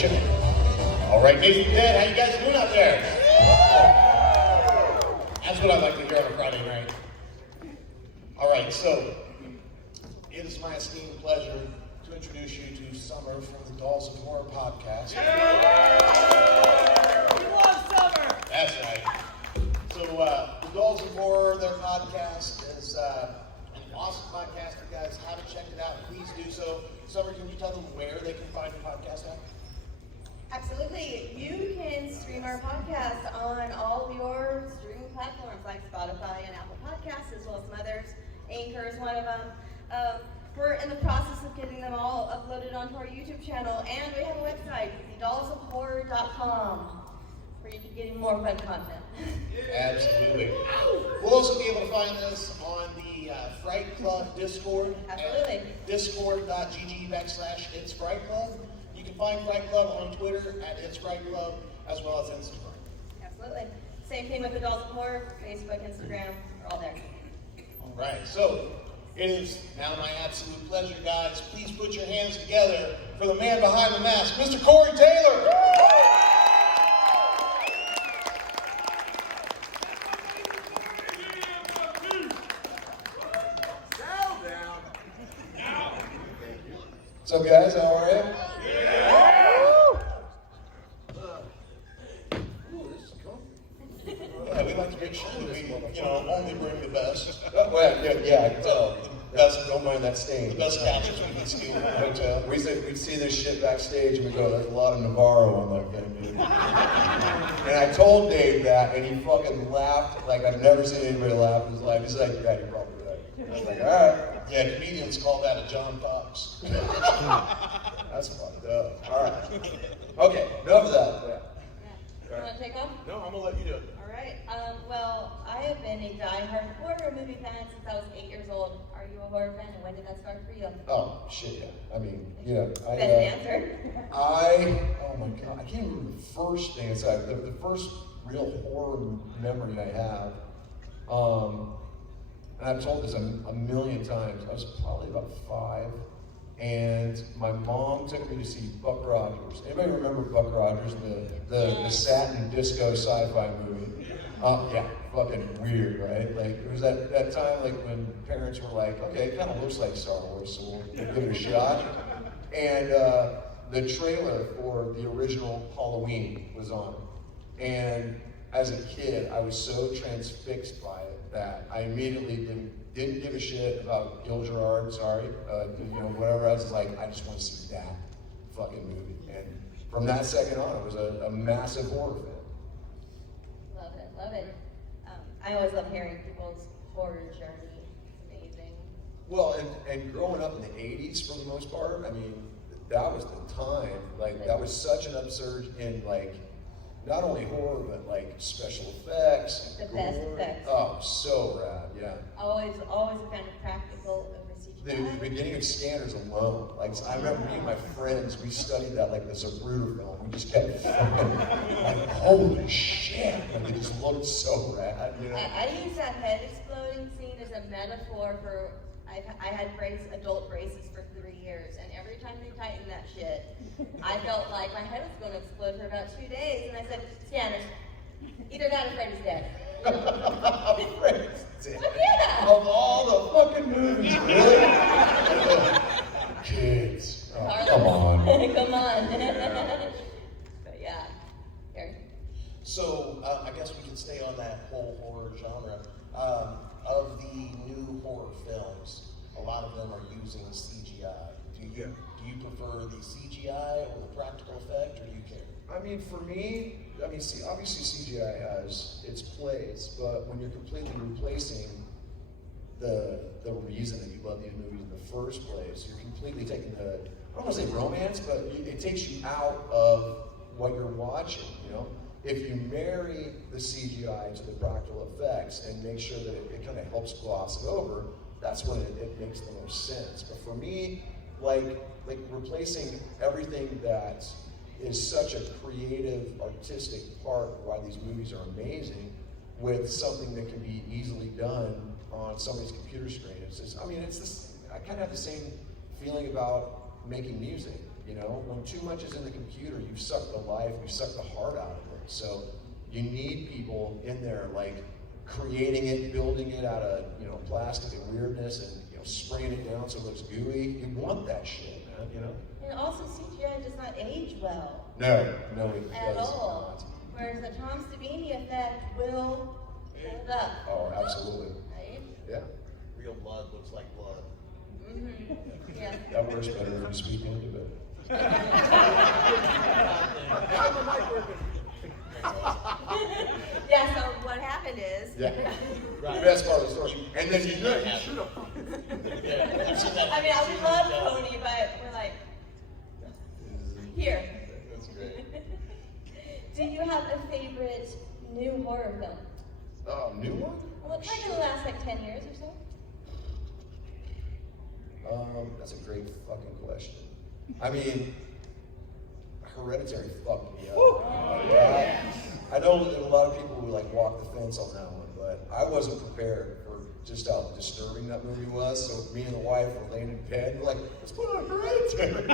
chicken. All right, Nathan Dead, how you guys doing out there? That's what I like to hear on a Friday night. All right, so it is my esteemed pleasure to introduce you to Summer from the Dolls of Horror podcast. We love Summer! That's right. So, the Dolls of Horror, their podcast is an awesome podcast. If you guys haven't checked it out, please do so. Summer, can you tell them where they can find your podcast at? Absolutely. You can stream our podcast on all your streaming platforms like Spotify and Apple Podcasts, as well as some others. Anchor is one of them. We're in the process of getting them all uploaded onto our YouTube channel, and we have a website, thedollsofhorror.com, where you can get even more fun content. Absolutely. We'll also be able to find this on the Fright Club Discord. Absolutely. At discord.gg/It's Fright Club. You can find Fright Club on Twitter at It's Fright Club, as well as Instagram. Absolutely. Same thing with the Dolls of Horror, Facebook, Instagram, we're all there. All right, so it is now my absolute pleasure, guys. Please put your hands together for the man behind the mask, Mr. Corey Taylor. What's up, guys? How are you? Yeah, we like to make sure that we, only bring the best. Well, yeah, I can tell. The best, Don't mind that stain. the best couches we can steal from the hotel. We'd see this shit backstage and we go, there's a lot of Navarro on that thing, dude. And I told Dave that and he fucking laughed like I've never seen anybody laugh in his life. He's like, yeah, you're probably right. I was like, all right. Yeah, comedians call that a John Fox. That's fucked up. All right. Okay, enough of that. You want to take off? No, I'm gonna let you do it. All right. Well, I have been a die-hard horror movie fan since I was 8 years old. Are you a horror fan, and when did that start for you? Oh, shit, yeah. I mean, Best answer. oh my God, I can't remember the first thing inside. The first real horror memory I have, and I've told this a million times, I was probably about 5, and my mom took me to see Buck Rogers. Anybody remember Buck Rogers, the satin disco sci-fi movie? Yeah, fucking weird, right? Like, it was that time like when parents were like, okay, it kind of looks like Star Wars, so we'll give it a shot. And the trailer for the original Halloween was on. And as a kid, I was so transfixed by it that I immediately didn't give a shit about Gil Gerard, whatever. I was like, I just want to see that fucking movie. And from that second on, I was a massive horror fan. Love it. I always love hearing people's horror journey. It's amazing. Well, and growing up in the 80s for the most part, I mean, that was the time. Like, that was such an upsurge in, like, not only horror, but, like, special effects. The best effects. Oh, so rad, yeah. Always a fan of practical over The CGI. beginning of Scanners alone, like, I remember me and my friends, we studied that like the Zapruder film. We just kept fucking, like, holy shit, like, it just looked so rad, you know? I use that head exploding scene as a metaphor for, I had adult braces for 3 years, and every time they tightened that shit, I felt like my head was going to explode for about 2 days, and I said, Scanners, either that or Freddy's dead. Freddy's dead. Yeah. Of all the fucking movies, really? Kids, oh, come on. Come on. But yeah, Gary. So, I guess we can stay on that whole horror genre. Of the new horror films, a lot of them are using CGI. Do you prefer the CGI or the practical effect, or do you care? I mean, for me, see, obviously CGI has its place, but when you're completely replacing the reason that you love these movies in the first place, you're completely taking I don't want to say romance, but it takes you out of what you're watching, you know? If you marry the CGI to the practical effects and make sure that it kind of helps gloss it over, that's when it makes the most sense. But for me, like replacing everything that is such a creative, artistic part of why these movies are amazing with something that can be easily done on somebody's computer screen. I kind of have the same feeling about making music. You know, when too much is in the computer, you've sucked the life, you've sucked the heart out of it. So you need people in there like creating it, building it out of, you know, plastic and weirdness and, you know, spraying it down so it looks gooey. You want that shit, man, you know? And also CGI does not age well. No, it At does all. not. Whereas the Tom Savini effect will hold up. Oh, absolutely. Right? Yeah. Real blood looks like blood. Mm-hmm. Yeah. That works better when you speak into it. Yeah, so what happened is. Yeah. The best part of the story. And then you should have. I mean, I would love Tony, but we're like, here. That's great. Do you have a favorite new horror film? New one? Well, it's like in the last like 10 years or so. That's a great fucking question. I mean, Hereditary fucked me up. I know that a lot of people would like walk the fence on that one, but I wasn't prepared for just how disturbing that movie was. So me and the wife were laying in bed, we're like, let's put on Hereditary.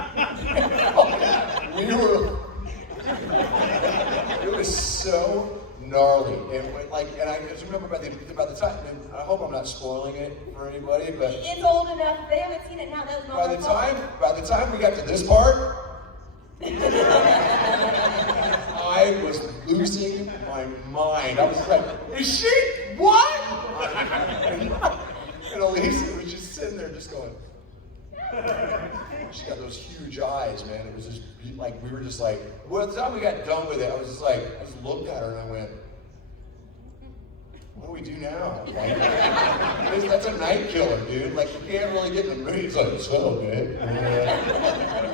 It was so gnarly, and and I just remember by the time. And I hope I'm not spoiling it for anybody, but It's old enough. They haven't seen it now. That was by the time we got to this part, I was losing my mind. I was like, is she what? And Elisa was just sitting there, just going. She got those huge eyes, man. It was just like we were just like. By the time we got done with it, I just looked at her and I went, "What do we do now?" Like, that's a night killer, dude. Like you can't really get in the mood. It's like, so babe.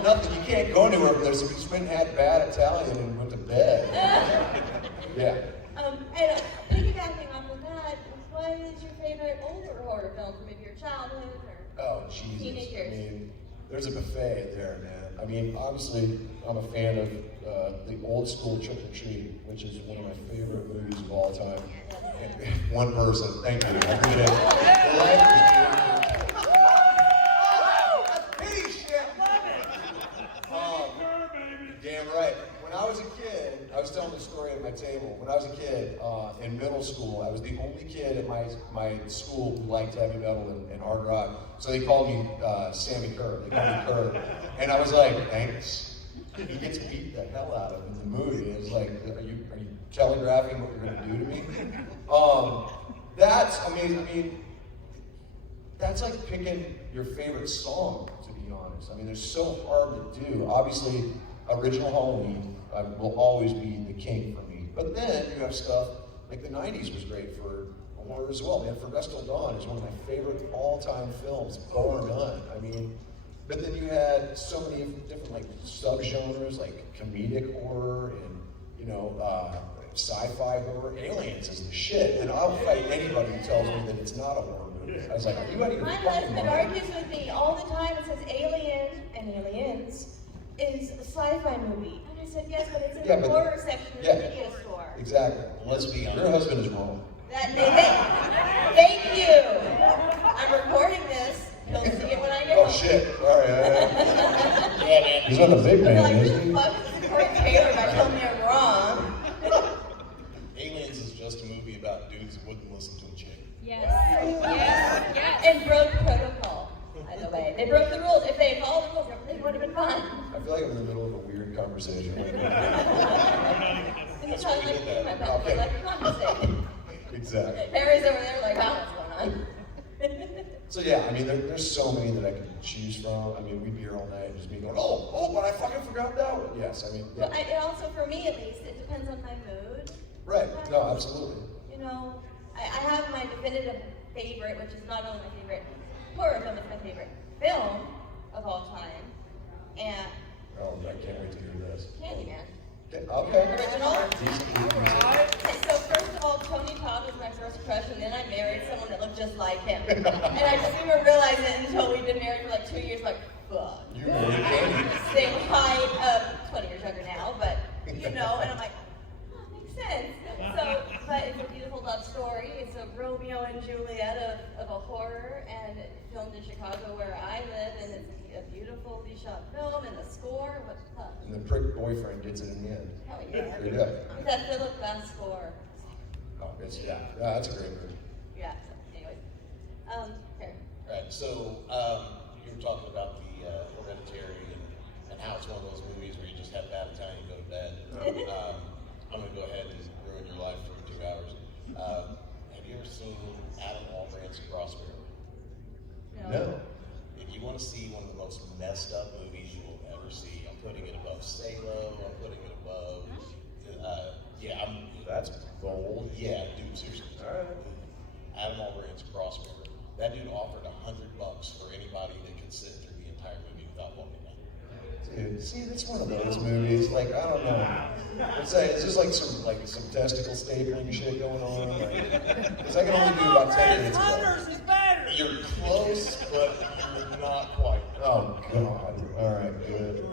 Nothing. You can't go anywhere from there. So we just went and had bad Italian and went to bed. Yeah. And piggybacking off of that, what is your favorite older horror film from maybe your childhood or Oh, Jesus. teenage years? I mean, there's a buffet there, man. I mean, obviously, I'm a fan of the old school Trick or Treat, which is one of my favorite movies of all time. One person, thank you. I appreciate it. The life is beautiful. That's pity shit. Damn right. When I was a kid, I was telling the story at my table. When I was a kid in middle school, I was the only kid at my school who liked heavy metal and hard rock. So they called me Sammy Kerr. They called me Kerr. And I was like, thanks. He gets beat the hell out of in the movie. It's like, are you telegraphing what you're gonna do to me? That's that's like picking your favorite song, to be honest. I mean, they're so hard to do. Obviously, original Halloween will always be the king for me. But then you have stuff like the 90s was great for horror as well, man. From Dusk Till Dawn is one of my favorite all-time films, bar none. I mean, but then you had so many different like sub-genres, like comedic horror and, you know, sci-fi horror. Aliens is the shit. And I'll fight anybody who tells me that it's not a horror movie. I was like, are you out of your My fucking husband mind? argues with me all the time and says Alien and Aliens is a sci-fi movie. And I said, yes, but it's in the horror section of the video store. Exactly. Let's be honest. Your husband is wrong. Thank you. I'm recording this. You'll see it when I get Oh home. shit. Sorry. Yeah, man. He's not a big I'm man, like, is who the he? fuck is Corey Taylor by telling me I'm wrong? Aliens is just a movie about dudes who wouldn't listen to a chick. Yes. Yes. And broke protocol, by the way. They broke the rules. If they had followed the rules, everything would have been fine. I feel like I'm in the middle of a weird conversation right now. And it's not like me, my pet, Okay. like conversation. Exactly. Harry's over there like, oh, what's going on? So yeah, I mean, there's so many that I could choose from. I mean, we'd be here all night and just be going, oh, but I fucking forgot that one. Yes, I mean, yeah. Well, it also, for me at least, it depends on my mood. Right, no, absolutely. You know, I have my definitive favorite, which is not only my favorite horror film, it's my favorite film of all time. And Oh, I can't wait to hear this. Candyman. Okay. Original. Decent. And so first of all, Tony Todd was my first crush, and then I married someone that looked just like him. And I didn't even realize it until we'd been married for like 2 years, like, fuck. You really can. Same height, 20 years younger now, but, you know, and I'm like, oh, makes sense. So, but it's a beautiful love story. It's a Romeo and Juliet of a horror, and it's filmed in Chicago where I live, and it's a beautiful beautifully shot film and the score. What's up? And the prick boyfriend gets it in the end. Oh yeah. Straight up. That Philip Glass score. Oh, yeah, that's a great movie. Yeah. So, anyways, here. Right, so you were talking about the Hereditary and how it's one of those movies where you just have bad time and you go to bed. I'm going to go ahead and ruin your life for 2 hours. Have you ever seen Adam Albrandt's Crossbear? No. If you want to see one of the most messed up movies you will ever see, I'm putting it above Salo, I'm putting it above, That's bold. yeah, dude, seriously. All right. Adam Albrandt's Crossbear. That dude offered $100 for anybody that could sit through the entire movie without walking out. Dude, see, that's one of those movies. Like, I don't know. It's just like some testicle stapling shit going on. Because I can only do about 10 minutes of that. You're close, but you're not quite. Oh God! All right, good.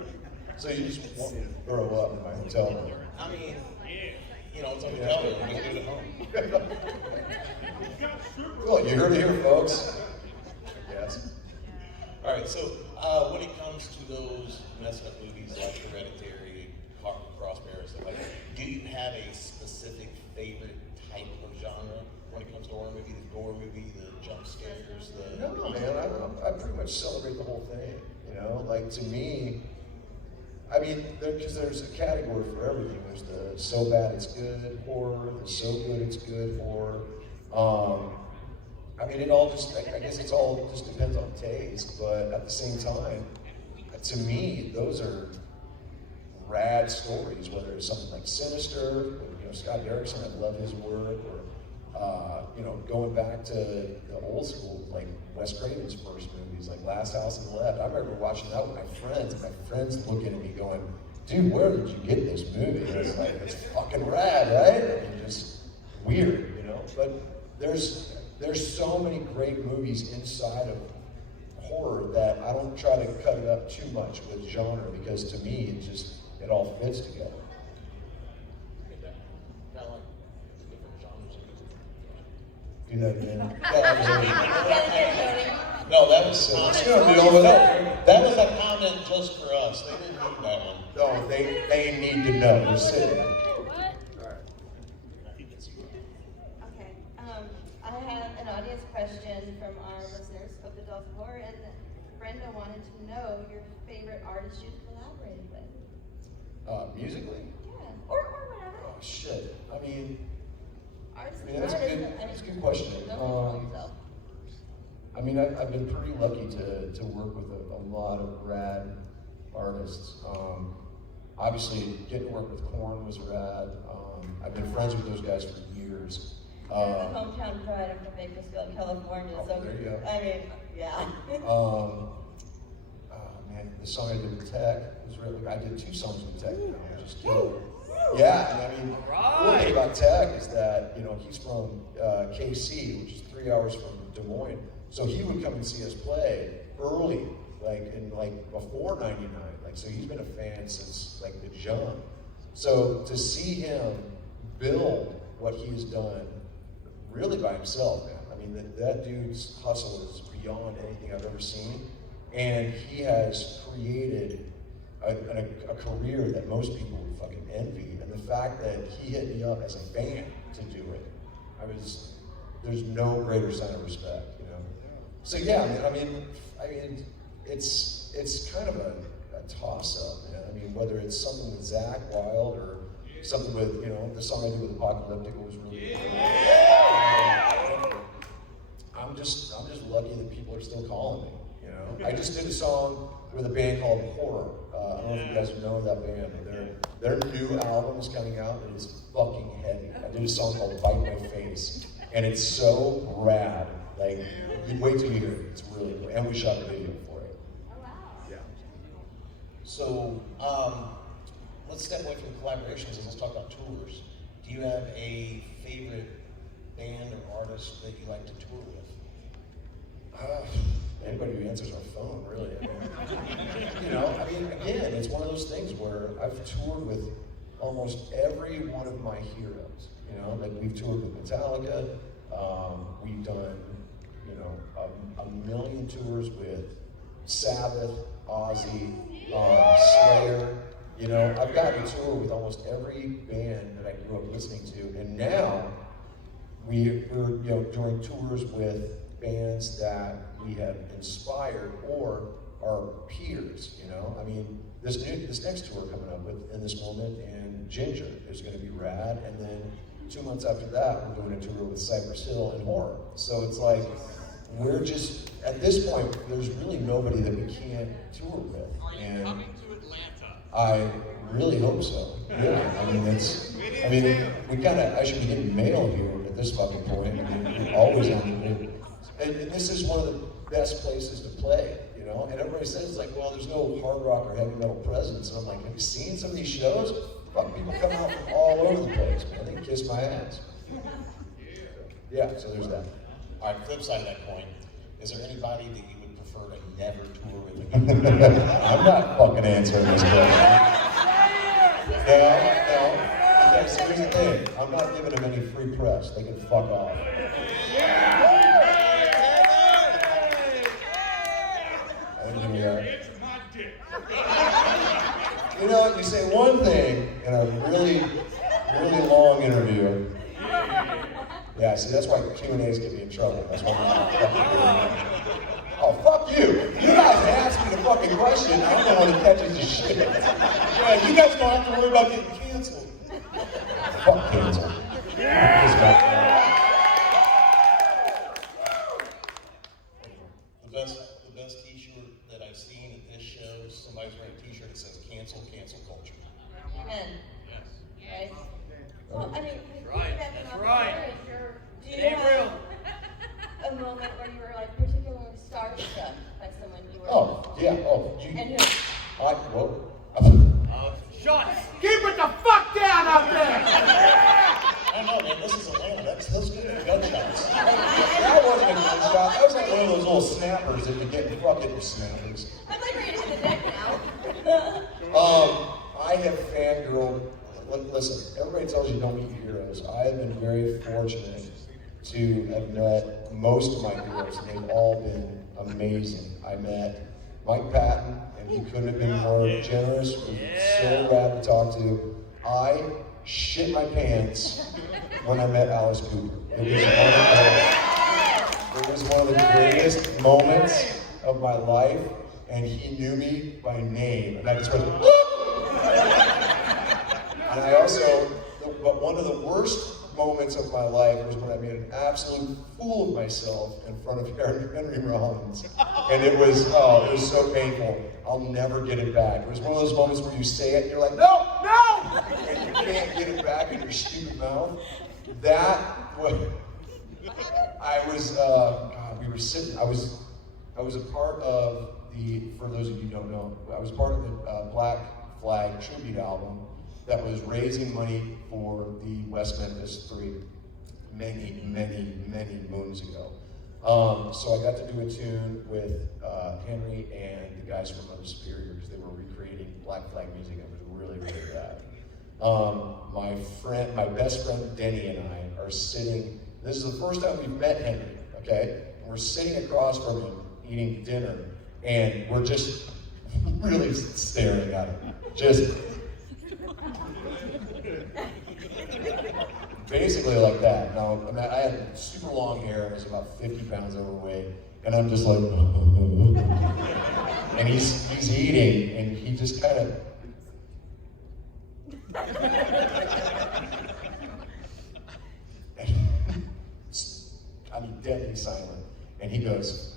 So you just want me to throw up in my hotel room? I mean, you know, it's on the calendar. We can do it at home. Well, you heard it here, folks. Yes. All right, so when it comes to those messed up movies like Hereditary, Crossbear, and stuff like that, do you have a specific favorite type of genre when it comes to horror movie? The gore movie, the jump scares, the... No, man. I pretty much celebrate the whole thing. You know, like to me, I mean, because there's a category for everything. There's the so bad it's good horror, the so good it's good horror. I mean, it all just, I guess it's all just depends on taste, but at the same time, to me, those are rad stories, whether it's something like Sinister, you know, Scott Derrickson, I love his work, or, you know, going back to the old school, like Wes Craven's first movies, like Last House on the Left. I remember watching that with my friends, and my friends looking at me going, dude, where did you get this movie? And it's like, it's fucking rad, right? I mean, just weird, you know? But there's so many great movies inside of horror that I don't try to cut it up too much with genre, because to me, it all fits together. Kind of like different genres of music. Do that again. No, that was It's gonna be over there. that was a comment just for us. They didn't need that one. No, they need to know. They're sitting. What? Okay. I have an audience question from our listeners of the Dolls of Horror, and Brenda wanted to know your favorite artist you've collaborated with. Musically? Yeah. Or whatever. Oh shit. I mean, Artist. that's a good question. I mean, I've been pretty lucky to work with a lot of rad artists. Obviously, getting to work with Korn was rad. I've been friends with those guys for years. The hometown pride. I'm from Bakersfield, California. Oh, So there you go. I mean, yeah. Man, the song I did with Tech was really. I did 2 songs with Tech. You know, just killed it. Yeah, and I mean, the cool thing about Tech is that he's from KC, which is 3 hours from Des Moines. So he would come and see us play early, before '99. So he's been a fan since the jump. So to see him build what he's done, really by himself, man. I mean, that dude's hustle is beyond anything I've ever seen, and he has created a career that most people would fucking envy. And the fact that he hit me up as a fan to do it, there's no greater sign of respect, you know. So yeah, I mean, it's kind of a toss-up, man. I mean, whether it's something with Zach Wild or something with, the song I did with Apocalyptic was really cool. I'm just lucky that people are still calling me, you know. I just did a song with a band called Horror. I don't know if you guys know that band, but their new album is coming out and it's fucking heavy. I did a song called Bite My Face, and it's so rad. You wait till you hear it. It's really cool. And we shot a video for it. Oh wow. Yeah. So let's step away from collaborations and let's talk about tours. Do you have a favorite band or artist that you like to tour with? Anybody who answers our phone, really. Again, it's one of those things where I've toured with almost every one of my heroes. We've toured with Metallica. We've done, a million tours with Sabbath. Ozzy, Slayer. You know, I've gotten to tour with almost every band that I grew up listening to, and now we're doing tours with bands that we have inspired or are peers. You know, I mean, this next tour coming up with In This Moment and Ginger is going to be rad, and then 2 months after that, we're doing a tour with Cypress Hill and Horror. So it's like, we're just, at this point, there's really nobody that we can't tour with. Are you coming to Atlanta? I really hope so. Yeah, we should be getting mail here at this fucking point. I mean, we're always on the move. And this is one of the best places to play, you know? And everybody says, like, well, there's no hard rock or heavy metal presence. And I'm like, have you seen some of these shows? Fuck, people come out from all over the place, man. They can kiss my ass. Yeah, so there's that. All right, flip side of that coin, is there anybody that you would prefer to never tour with again? I'm not fucking answering this question. No. Because here's the thing, I'm not giving them any free press. They can fuck off. And here we are. You know what, you say one thing in a really, really long interview. Yeah, see, that's why Q&As get me in trouble. That's why oh, fuck you. You guys asked me the fucking question. I'm the one that catches the shit. Yeah, you guys don't have to worry about getting canceled. Fuck cancel. The best t-shirt that I've seen at this show is somebody's wearing a t-shirt that says cancel culture. Amen. Yes. Right? Well, I mean, That's right. Do you have a moment where you were like particularly starstruck by someone you were? Oh, yeah. Oh, you. And who? Shots. Keep it the fuck down out there. I don't know, man. This is Atlanta. Those could be gunshots. That wasn't a gunshot. That was like one of those little snappers that you get in fucking snappers. I'm like ready to hit the deck now. I have fangirled. Listen, everybody tells you don't meet your heroes. I have been very fortunate to have met most of my heroes, and they've all been amazing. I met Mike Patton, and he couldn't have been more generous. He was so rad to talk to. I shit my pants when I met Alice Cooper. It was one of the greatest moments of my life, and he knew me by name, and I just went, and I also, but one of the worst moments of my life was when I made an absolute fool of myself in front of Henry Rollins. And it was so painful. I'll never get it back. It was one of those moments where you say it and you're like, no! And you can't get it back in your stupid mouth. That was, we were sitting, I was a part of for those of you who don't know, I was part of the Black Flag tribute album that was raising money for the West Memphis 3 many, many, many moons ago. So I got to do a tune with Henry and the guys from Under Superior because they were recreating Black Flag music. It was really, really rad. My best friend Denny and I are sitting, this is the first time we've met Henry, okay? We're sitting across from him eating dinner, and we're just really staring at him. Just basically like that. Now, I mean, I had super long hair, I was about 50 pounds overweight, and I'm just like, and he's eating, and he just kind of, I mean, deadly silent, and he goes,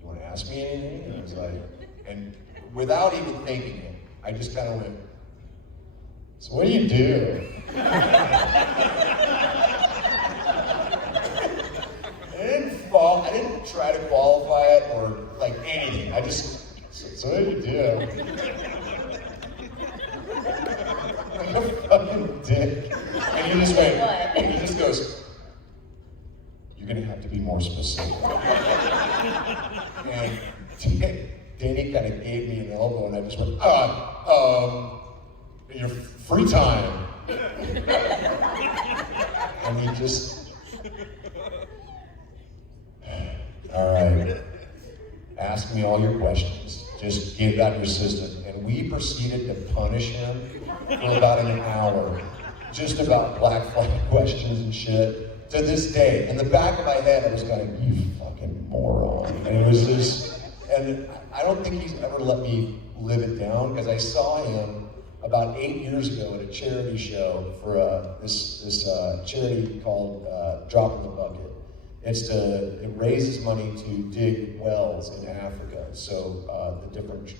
"You want to ask me anything?" And I was like, and without even thinking it, I just kind of went, "So what do you do?" I didn't try to qualify it or like anything. I just, "So what do you do?" Like a fucking dick. And he just went, and he just goes, "You're gonna have to be more specific." And Danny kind of gave me an elbow, and I just went, in your free time. And he just, all right. ask me all your questions. Just get it out of your system. And we proceeded to punish him for about an hour, just about black flag questions and shit. To this day, in the back of my head, I was going, you fucking moron. And it was just, and I don't think he's ever let me live it down, because I saw him about 8 years ago at a charity show for this charity called Drop in the Bucket. It raises money to dig wells in Africa, so the different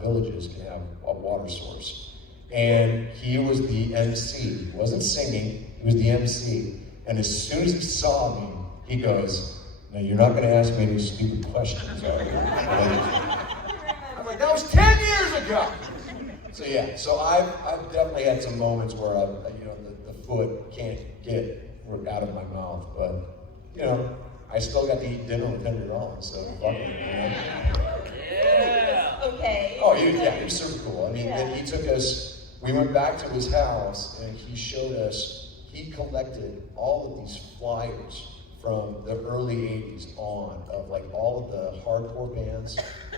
villages can have a water source. And he was the MC. He wasn't singing, he was the MC. And as soon as he saw me, he goes, "No, you're not going to ask me any stupid questions, are you?" I'm like, that was 10 years ago. So yeah, so I've definitely had some moments where the foot can't get out of my mouth, but I still got to eat dinner with Henry Rollins, so fuck it, Yeah. Okay. Oh, he was super cool. I mean, then he took us. We went back to his house, and he showed us. He collected all of these flyers from the early 80s on of like all of the hardcore bands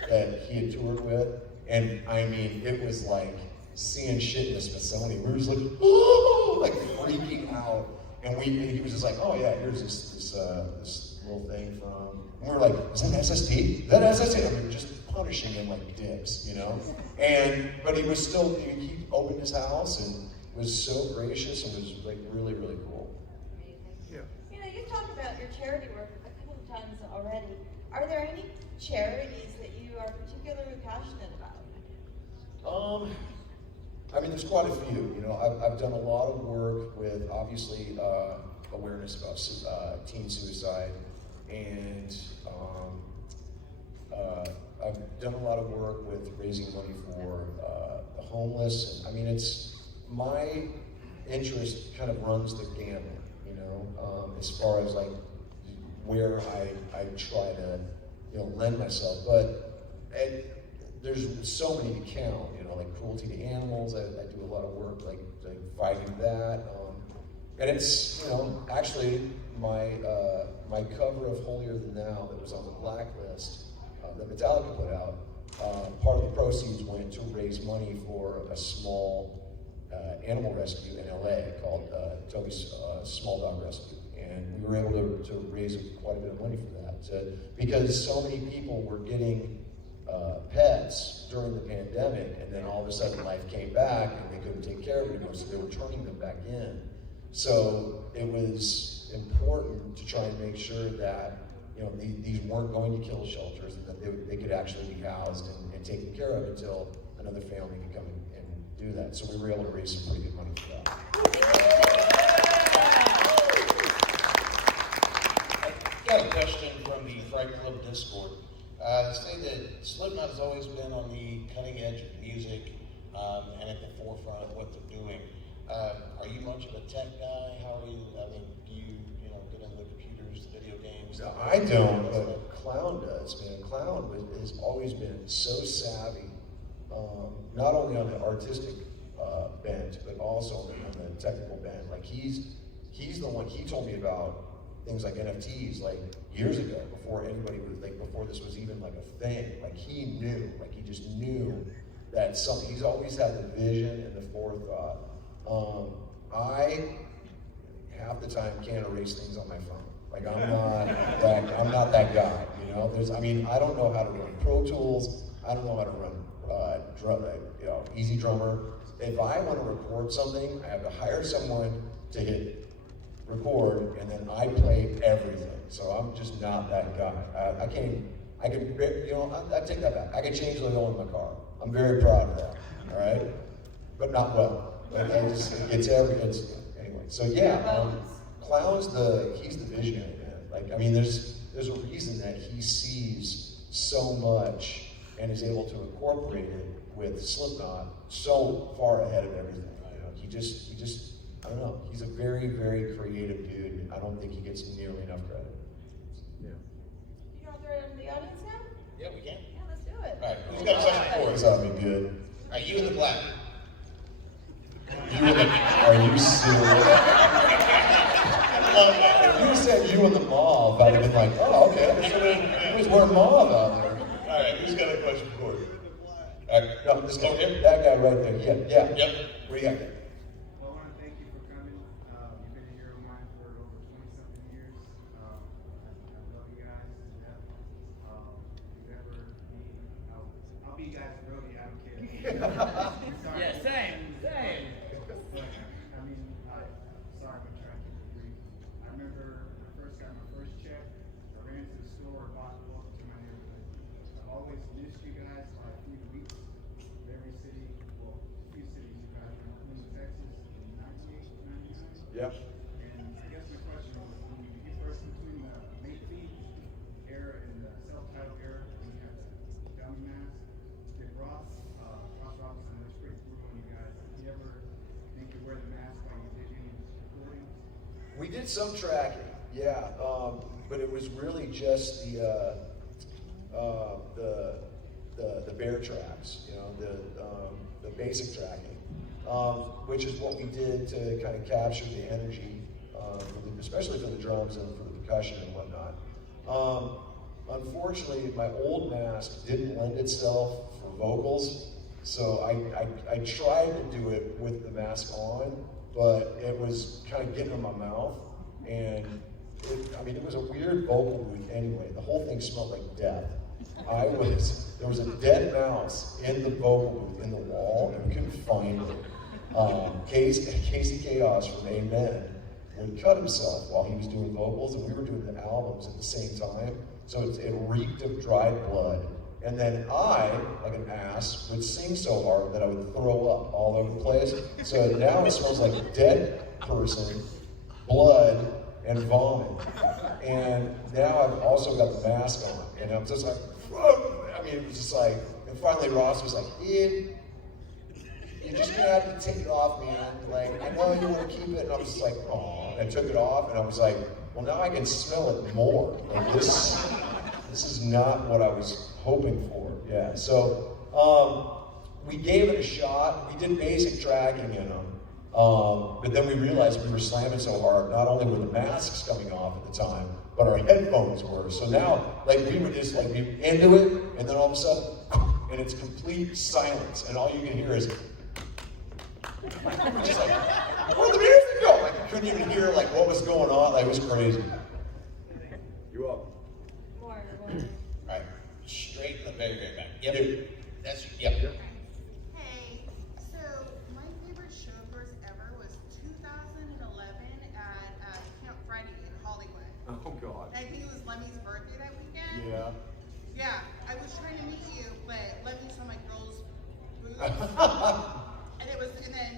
that he had toured with. And I mean, it was like seeing shit in the Smithsonian. We were just like, oh, like freaking out. And he was just like, oh yeah, here's this little thing from, and we were like, is that SSD? Is that SSD? I mean, just punishing him like dicks, but he was still, he opened his house and was so gracious and was like really, really cool. Yeah. You've talked about your charity work a couple of times already. Are there any charities that you are particularly passionate about? I mean, there's quite a few. I've done a lot of work with, obviously, awareness about teen suicide, and I've done a lot of work with raising money for the homeless. And, I mean, my interest kind of runs the gamut, as far as like where I try to, lend myself. But there's so many to count, like cruelty to animals. I do a lot of work like fighting that. And it's, actually my cover of Holier Than Thou that was on the blacklist that Metallica put out, part of the proceeds went to raise money for a small animal rescue in LA called Toby's Small Dog Rescue. And we were able to raise quite a bit of money for that, because so many people were getting pets during the pandemic, and then all of a sudden life came back and they couldn't take care of it anymore, so they were turning them back in. So it was important to try and make sure that these weren't going to kill shelters, and that they could actually be housed and taken care of until another family could come and do that. So we were able to raise some pretty good money for that. I got a question from the Fright Club Discord. They say that Slipknot has always been on the cutting edge of music and at the forefront of what they're doing. Are you much of a tech guy? How are you? I mean, do you get into the computers, video games? No, I don't, but Clown does, man. Clown has always been so savvy, not only on the artistic bent, but also on the technical bent. Like he's the one. He told me about things like NFTs like years ago, before anybody was before this was even like a thing. Like he knew, he just knew that something. He's always had the vision and the forethought. I half the time can't erase things on my phone. Like I'm not that guy. I don't know how to run Pro Tools. I don't know how to run Easy Drummer. If I want to record something, I have to hire someone to hit record, and then I play everything. So I'm just not that guy. I take that back. I can change the oil in my car. I'm very proud of that. All right, but not well. Anyway. So yeah, Clown's he's the visionary, man. There's a reason that he sees so much and is able to incorporate it with Slipknot so far ahead of everything. He just I don't know. He's a very, very creative dude, and I don't think he gets nearly enough credit. Yeah. You want to throw it in the audience now? Yeah, we can. Yeah, let's do it. All right, who's got a question for us? That'd be good. All right, you in the black. Are you serious? If you said you and the mauve, I'd have been like, oh, okay. Who's wearing mauve out there? got a question for you. No, this guy, that guy right there. Yeah. Yep. What do you got there? Well, I want to thank you for coming. You've been a hero of mine for over 20-something years. I love you guys to death. If you ever need, I'll be you guys' roadie. I don't care. Sorry. Yeah, same. But, I mean, sorry, I'm trying to keep it brief. I remember when I first got my first check, I ran to the store and bought welcome to my neighborhood. I've always missed you guys by a few weeks. Every city, well, a few cities you guys were in Texas in 98, 99. Yep. And I guess my question was, when you first between the make feet era and the self-titled era, when you had the dummy mask, did Ross Robinson, was pretty brutal on you guys. Did you ever make you wear the mask while you did any recordings? We did some tracking, yeah, but it was really just the bear tracks, you know, the basic tracking, which is what we did to kind of capture the energy, especially for the drums and for the percussion and whatnot. Unfortunately, my old mask didn't lend itself for vocals, so I tried to do it with the mask on, but it was kind of getting in my mouth, and it was a weird vocal booth anyway. The whole thing smelled like death. There was a dead mouse in the vocal booth, in the wall, and we couldn't find it. Casey Chaos from Amen would cut himself while he was doing vocals, and we were doing the albums at the same time, so it reeked of dried blood. And then I, like an ass, would sing so hard that I would throw up all over the place. So now it smells like a dead person, blood, and vomit. And now I've also got the mask on, and I'm just like, it was just like, and finally Ross was like, dude, you're just gonna have to take it off, man. Like, I know you want to keep it, and I was just like, oh. I took it off, and I was like, well, now I can smell it more. Like, this is not what I was hoping for. Yeah. So we gave it a shot. We did basic tracking in them, but then we realized we were slamming so hard. Not only were the masks coming off at the time, but our headphones were. So now, like, we would just like be into it, and then all of a sudden, and it's complete silence, and all you can hear is. Just like, where'd the music go? Like, you couldn't even hear like what was going on. Like, it was crazy. You're welcome. More. All right, straight in the very, very back. Yep. Dude. That's yep. Hey, so my favorite show of yours ever was 2011 at Camp Friday in Hollywood. Oh God. And I think it was Lemmy's birthday that weekend. Yeah. Yeah, I was trying to meet you, but Lemmy saw my girl's boobs. and then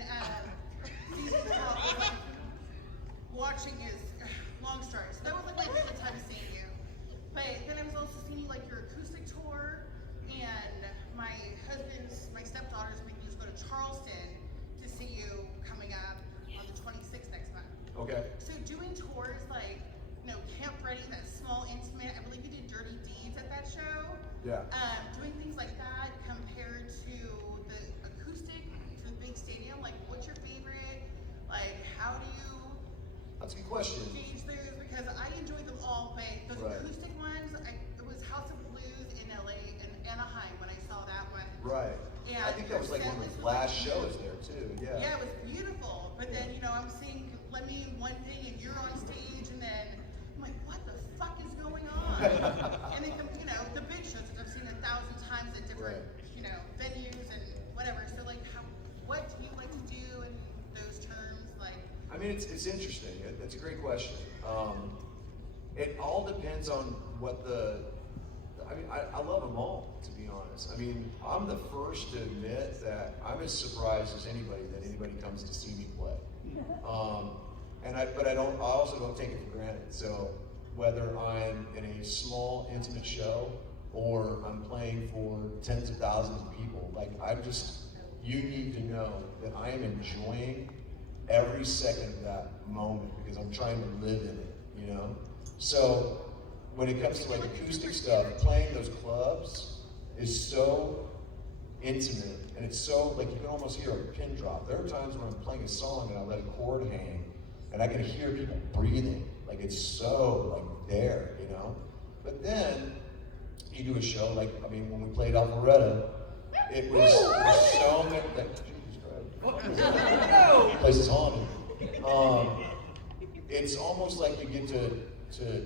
Cece Carl was like watching his long story. So that was like my favorite time seeing you. But then I was also seeing you like your acoustic tour, and my stepdaughter's making us go to Charleston to see you coming up on the 26th next month. Okay. So doing tours like, Camp Ready, that small, intimate, I believe you did Dirty Deeds at that show. Yeah. Doing things like that compared to the acoustic, to the big stadium, like what's your favorite? Like, how do you That's a good question. gauge those? Because I enjoyed them all, but those Right. acoustic ones, it was House of Blues in LA and Anaheim when I saw that one. Right. And I think that was like one of the last shows there too. Yeah. Yeah, it was beautiful. But then, I'm seeing Lemmy in one thing and you're on stage, and then I'm like, what the fuck is going on? And then, the big shows that I've seen 1,000 times at different, venues and whatever. So, like, what do you like to do in those terms? Like, I mean, it's interesting. It's a great question. It all depends on what I love them all, to be honest. I mean, I'm the first to admit that I'm as surprised as anybody that anybody comes to see me play. But I also don't take it for granted. So whether I'm in a small, intimate show or I'm playing for tens of thousands of people, like you need to know that I am enjoying every second of that moment because I'm trying to live in it, So when it comes to like acoustic stuff, playing those clubs is so intimate, and it's so, like, you can almost hear a pin drop. There are times when I'm playing a song and I let a chord hang, and I can hear people breathing. Like, it's so, like, there, But then, you do a show, like, I mean, when we played Alpharetta, it was so many, Jesus Christ. The place is haunted. It's almost like you get to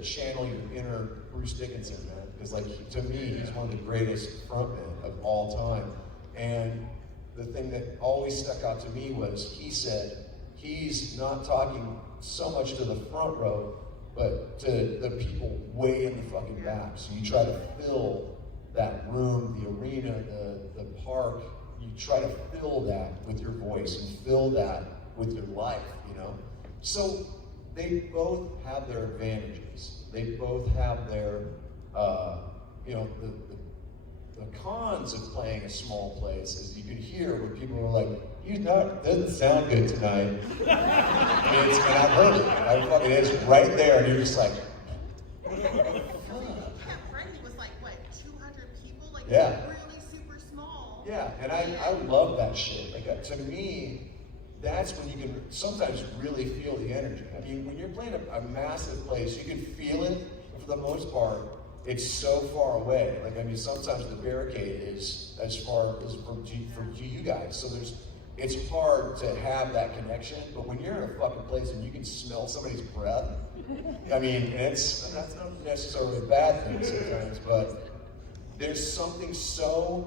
channel your inner Bruce Dickinson, man. Because like, to me, he's one of the greatest frontmen of all time. And the thing that always stuck out to me was, he said, he's not talking so much to the front row, but to the people way in the fucking back. So you try to fill that room, the arena, the park, you try to fill that with your voice and fill that with your life, you know? So they both have their advantages. They both have their, you know, the cons of playing a small place is you can hear when people are like, doesn't sound good tonight. And I heard it. I fucking, it's right there, and you're just like, That friendly was like, what, 200 people? Like, yeah. Really super small. Yeah, and I love that shit. Like, to me, that's when you can sometimes really feel the energy. I mean, when you're playing a massive place, you can feel it, but for the most part, it's so far away. Like, I mean, sometimes the barricade is as far as from you guys. So it's hard to have that connection. But when you're in a fucking place and you can smell somebody's breath, I mean, that's not necessarily a bad thing sometimes, but there's something so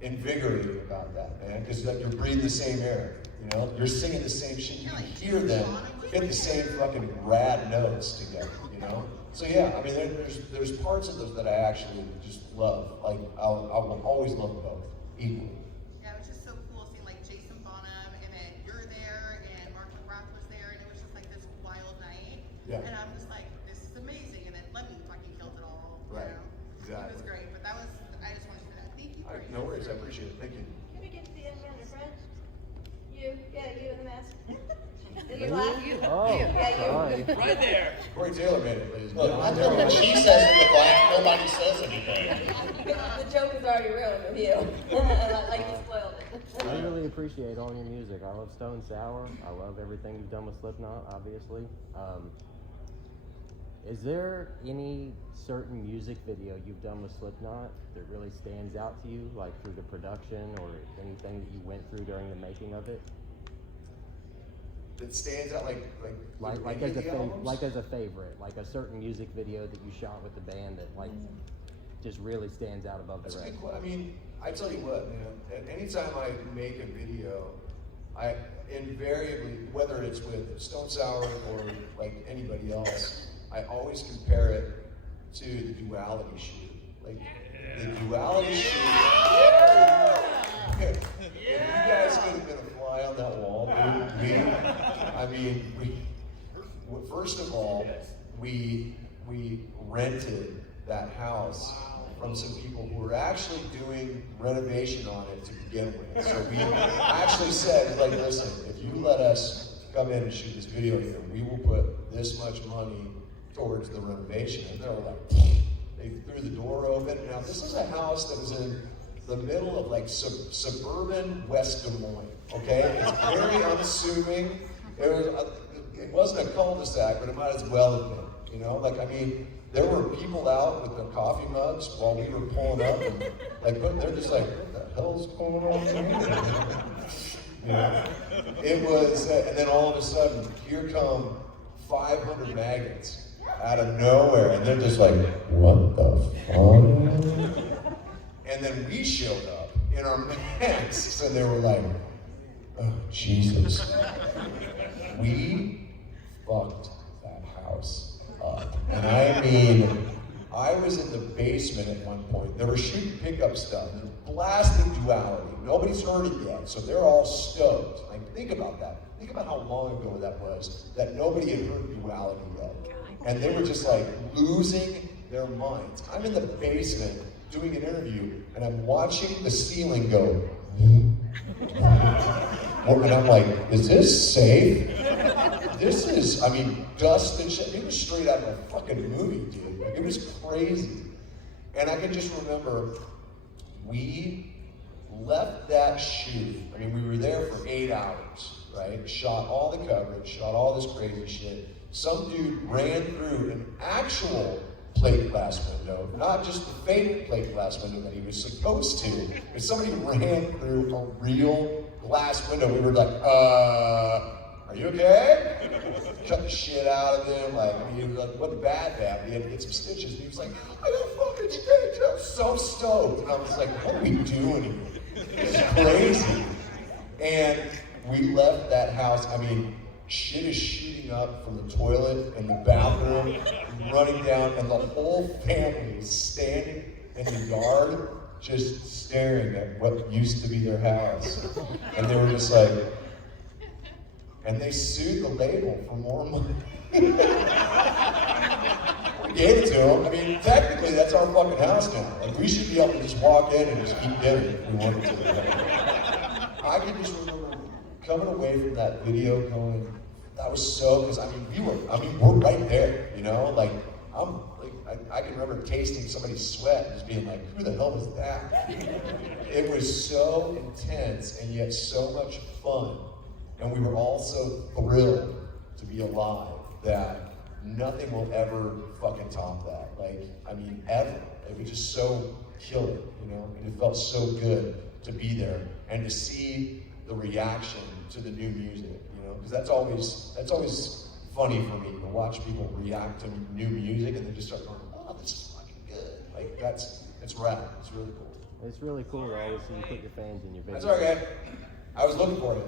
invigorating about that, man. Because like, you're breathing the same air, you know? You're singing the same shit. You can hear them hit the same fucking rad notes together, you know? So yeah, I mean, there's parts of those that I actually just love. Like, I will always love both equally. Yeah, it was just so cool seeing like Jason Bonham, and then you're there, and Mark McGrath was there, and it was just like this wild night. Yeah. And I'm just like, this is amazing. And then Lemmy fucking killed it all. You Right. know? Exactly. It was great, but I just wanted to do that. Thank you. All right, no worries, I appreciate it. Thank you. Can we get to the young man, your friend? You in the mask. Did you laugh? Oh, Yeah, you. right there. Corey Taylor made it, ladies and Look, I gentlemen. know when she says in the black, nobody says anything. The joke is already ruined with you. Like you spoiled it. I really appreciate all your music. I love Stone Sour. I love everything you've done with Slipknot, obviously. Is there any certain music video you've done with Slipknot that really stands out to you, like through the production or anything that you went through during the making of it? That stands out like As a albums? like as a favorite, like a certain music video that you shot with the band that like just really stands out above That's the a rest. good question. I mean, I tell you what, man. Anytime I make a video, I invariably, whether it's with Stone Sour or like anybody else, I always compare it to the Duality shoot. Like the Duality shoot. You guys could have been a fly on that wall, dude. First of all, we rented that house from some people who were actually doing renovation on it to begin with. So we actually said, like, listen, if you let us come in and shoot this video here, we will put this much money towards the renovation. And they were like, they threw the door open. Now, this is a house that was in the middle of like suburban West Des Moines, okay? It's very unassuming. It wasn't a cul-de-sac, but it might as well have been, you know? Like, I mean, there were people out with their coffee mugs while we were pulling up, and like, they're just like, what the hell's going on here? You know? It was, and then all of a sudden, here come 500 maggots out of nowhere, and they're just like, what the fuck? And then we showed up in our masks, and they were like, oh, Jesus. We fucked that house up. And I mean, I was in the basement at one point. They were shooting pickup stuff. They're blasting Duality. Nobody's heard it yet, so they're all stoked. Like, think about that. Think about how long ago that was, that nobody had heard Duality yet. And they were just like losing their minds. I'm in the basement doing an interview, and I'm watching the ceiling go, and I'm like, is this safe? This is, I mean, dust and shit. It was straight out of a fucking movie, dude. Like, it was crazy. And I can just remember, we left that shoot. I mean, we were there for 8 hours, right? Shot all the coverage, shot all this crazy shit. Some dude ran through an actual plate glass window, not just the fake plate glass window that he was supposed to. If somebody ran through a real glass window, we were like, are you okay? Cut the shit out of him, like, he was like, wasn't bad, he had to get some stitches, and he was like, I got fucking stitches, I'm so stoked. And I was like, what are we doing here? This is crazy. And we left that house, I mean, shit is shooting up from the toilet and the bathroom, running down, and the whole family is standing in the yard, just staring at what used to be their house. And they were just like, and they sued the label for more money. We gave it to them. I mean, technically, that's our fucking house now. Like, we should be able to just walk in and just eat dinner if we wanted to. I can just remember coming away from that video going, that was so, because we're right there, you know? Like, I can remember tasting somebody's sweat and just being like, who the hell was that? It was so intense and yet so much fun. And we were all so thrilled to be alive that nothing will ever fucking top that. Like, I mean, ever. It was just so killer, you know? And it felt so good to be there and to see the reaction to the new music, you know? Because that's always funny for me to watch people react to new music and then just start going, oh, this is fucking good. Like, it's rad. It's really cool. It's really cool to always see you put your fans in your videos. That's okay. I was looking for it.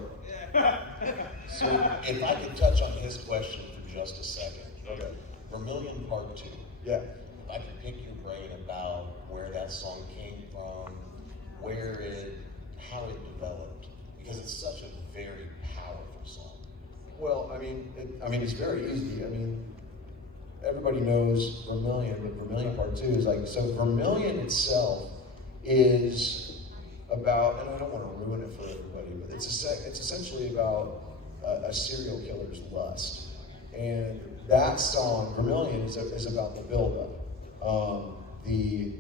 So if I could touch on his question for just a second. Okay. Vermilion Part 2. Yeah. If I could pick your brain about where that song came from, how it developed, because it's such a very powerful song. Well, I mean, it's very easy. I mean, everybody knows Vermilion, but Vermilion Part 2 is like, so Vermilion itself is about, and I don't want to ruin it for everybody, but it's essentially about a serial killer's lust. And that song, Vermilion, is about the buildup, the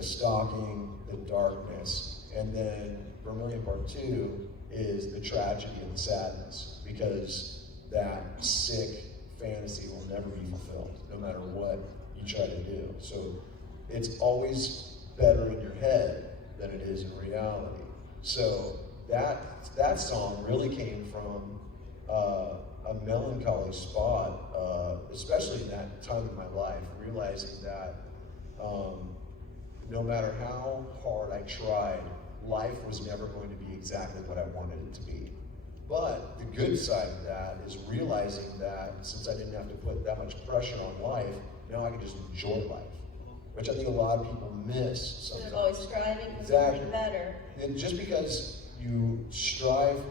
stalking, the darkness, and then Vermilion Part 2 is the tragedy and the sadness, because that sick fantasy will never be fulfilled, no matter what you try to do. So it's always better in your head than it is in reality. So that song really came from a melancholy spot, especially in that time in my life, realizing that no matter how hard I tried, life was never going to be exactly what I wanted it to be. But the good side of that is realizing that since I didn't have to put that much pressure on life, now I can just enjoy life, which I think a lot of people miss sometimes. Instead of always striving for Exactly. something better. And just because you strive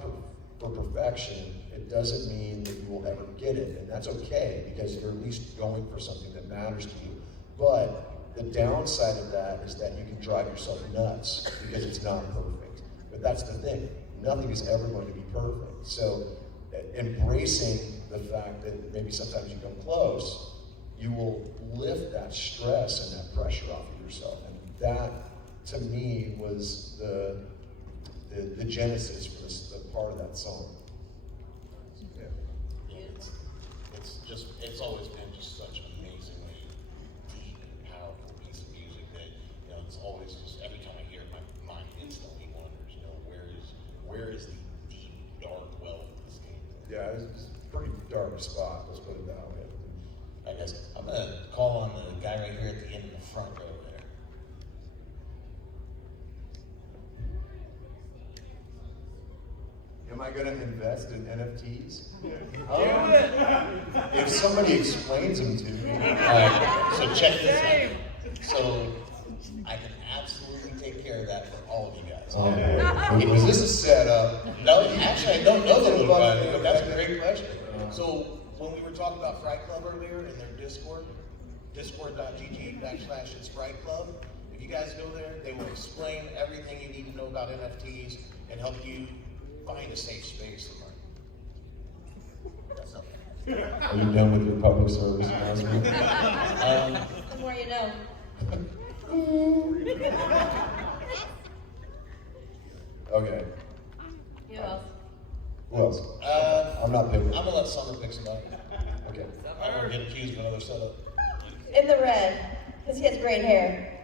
for perfection, it doesn't mean that you will ever get it, and that's okay, because you're at least going for something that matters to you. But the downside of that is that you can drive yourself nuts because it's not perfect. But that's the thing, nothing is ever going to be perfect. So embracing the fact that maybe sometimes you come close, you will lift that stress and that pressure off of yourself. And that, to me, was the genesis for the part of that song. Yeah. It's always been just such an amazingly deep and powerful piece of music that, you know, it's always just, every time I hear it, my mind instantly wonders, you know, where is the deep, dark well of this game? Yeah, it's a pretty dark spot, let's put it that way. I guess I'm gonna call on the guy right here at the end of the front row there. Am I going to invest in NFTs? If somebody explains them to me. Alright, so check this out. So I can absolutely take care of that for all of you guys. Was this a setup? No, actually I don't know the little guy, but that's a great question. So when we were talking about Fright Club earlier in their Discord, discord.gg/it's Fright Club, if you guys go there, they will explain everything you need to know about NFTs and help you find a safe space to learn. That's all. Are you done with your public service announcement? The more you know. Okay. Who else? Who else? I'm not picking. I'm gonna let Summer pick some up. Okay. I won't get accused of another setup. in the red, because he has great hair.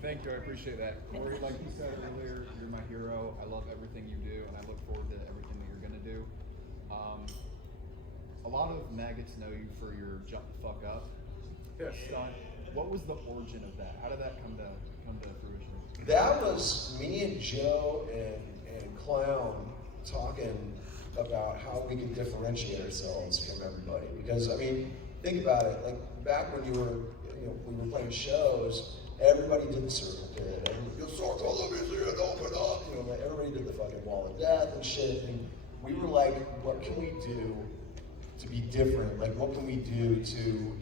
Thank you, I appreciate that. Corey, like you said earlier, you're my hero. I love everything you do, and I look forward to everything that you're gonna do. A lot of maggots know you for your jump the fuck up stunt. What was the origin of that? How did that come to fruition? That was me and Joe and Clown talking about how we could differentiate ourselves from everybody. Because I mean, think about it. Like back when we were playing shows, everybody did the circle pit. You'll circle the music and open up. Like everybody did the fucking wall of death and shit. And we were like, what can we do to be different? Like, what can we do to,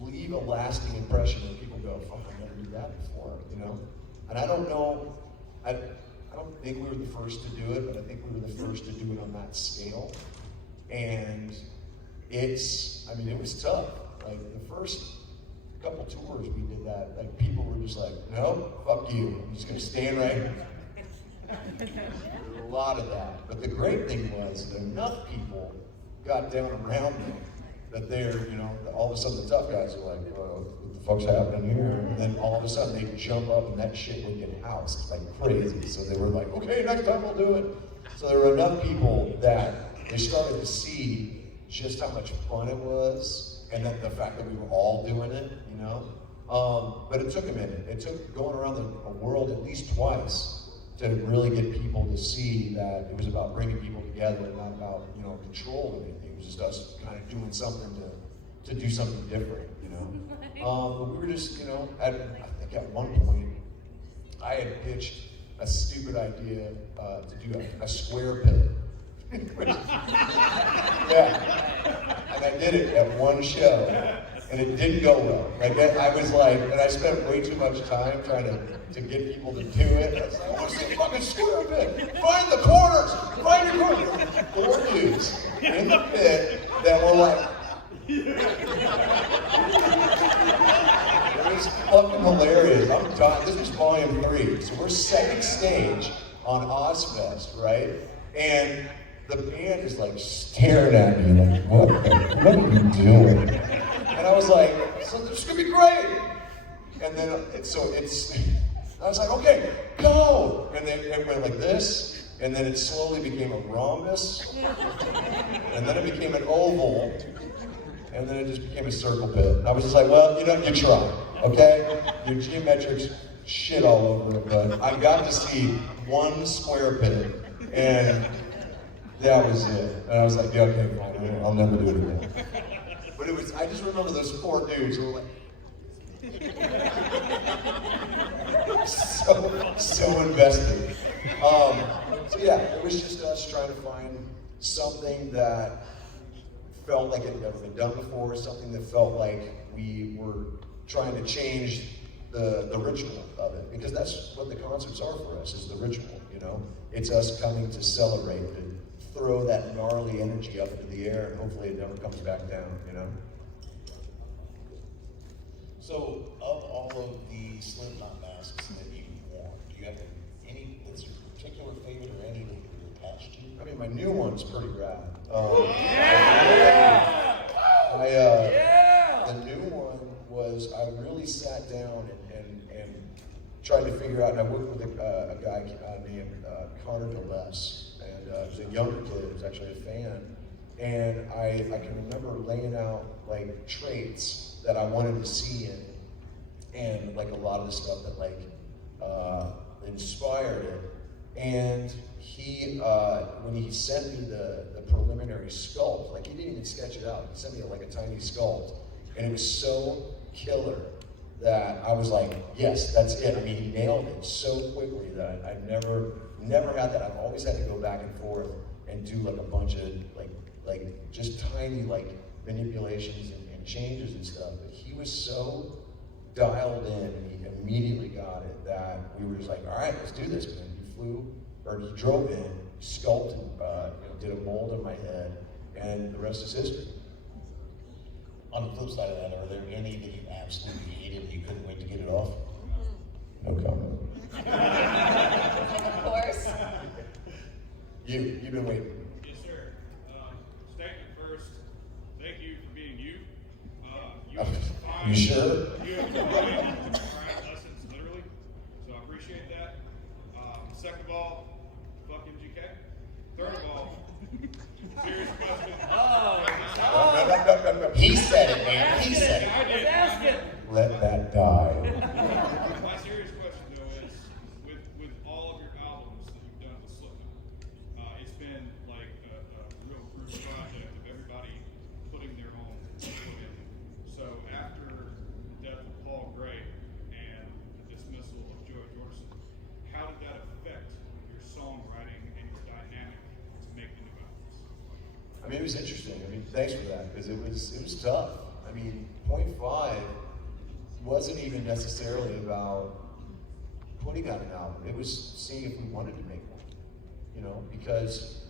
leave a lasting impression where people go, fuck, I never did that before, And I don't know, I don't think we were the first to do it, but I think we were the first to do it on that scale. And it was tough. Like the first couple tours we did that, like people were just like, no, fuck you, I'm just gonna stand right here. There was a lot of that. But the great thing was that enough people got down around me that they're, all of a sudden the tough guys are like, well, what the fuck's happening here? And then all of a sudden they jump up and that shit would get housed like crazy. So they were like, okay, next time we'll do it. So there were enough people that they started to see just how much fun it was and that the fact that we were all doing it, But it took a minute. It took going around the world at least twice to really get people to see that it was about bringing people together and not about, control or anything. It was just us kind of doing something to do something different, But we were just, I think at one point, I had pitched a stupid idea to do a square pit. Yeah, and I did it at one show, and it didn't go well. Like I was like, and I spent way too much time trying to get people to do it. I was like, I want to see a fucking square pit. Find the corners. Find your corners. 4 dudes in the pit that were like. It was fucking hilarious. I'm done. This was volume 3, so we're second stage on Ozfest, right? And the band is like staring at me like, what are you doing? And I was like, so this is gonna be great. And then I was like, okay, go. And then it went like this, and then it slowly became a rhombus, and then it became an oval, and then it just became a circle pit. And I was just like, well, you try, okay? Your geometrics shit all over it, but I got to see one square pit, and that was it. And I was like, yeah, okay, fine, I'll never do it again. But I just remember those 4 dudes who were like, so invested. So yeah, it was just us trying to find something that felt like it had never been done before, something that felt like we were trying to change the ritual of it, because that's what the concerts are for us, is the ritual, It's us coming to celebrate, to throw that gnarly energy up into the air, and hopefully it never comes back down, So, of all of the Slipknot masks that you've worn, do you have any that's your particular favorite or any that you're attached to? I mean, my new one's pretty rad. The new one was, I really sat down and tried to figure out, and I worked with a guy named Connor DeLess, and he was a younger kid who was actually a fan, and I can remember laying out like traits that I wanted to see in, and like a lot of the stuff that like inspired it. And he, when he sent me the preliminary sculpt, like he didn't even sketch it out. He sent me like a tiny sculpt, and it was so killer that I was like, yes, that's it. I mean, he nailed it so quickly that I've never had that. I've always had to go back and forth and do like a bunch of like just tiny like manipulations and changes and stuff. But he was so dialed in, and he immediately got it that we were just like, all right, let's do this, man. He drove in, sculpted, did a mold in my head, and the rest is history. On the flip side of that, are there any that you absolutely hated and you couldn't wait to get it off? No comment. Of course. You've been waiting. Yes, sir. Statement first. Thank you for being you. You sure? You have lessons, literally. So I appreciate that. Second of all, fuck MGK. Third of all, serious question. No. He said it, man. He said it. I just asked it. Let that die. My serious question though is, with all of your albums that you've done with Slipknot, it's been like a real group project of everybody putting their own input in. So after the death of Paul Gray and the dismissal of Joey Jordison, how did that affect your songwriting and your dynamic to make the new albums? I mean, it was interesting. I mean, thanks for that, because it was tough. I mean, Point 5 wasn't even necessarily about putting out an album. It was seeing if we wanted to make one, you know, because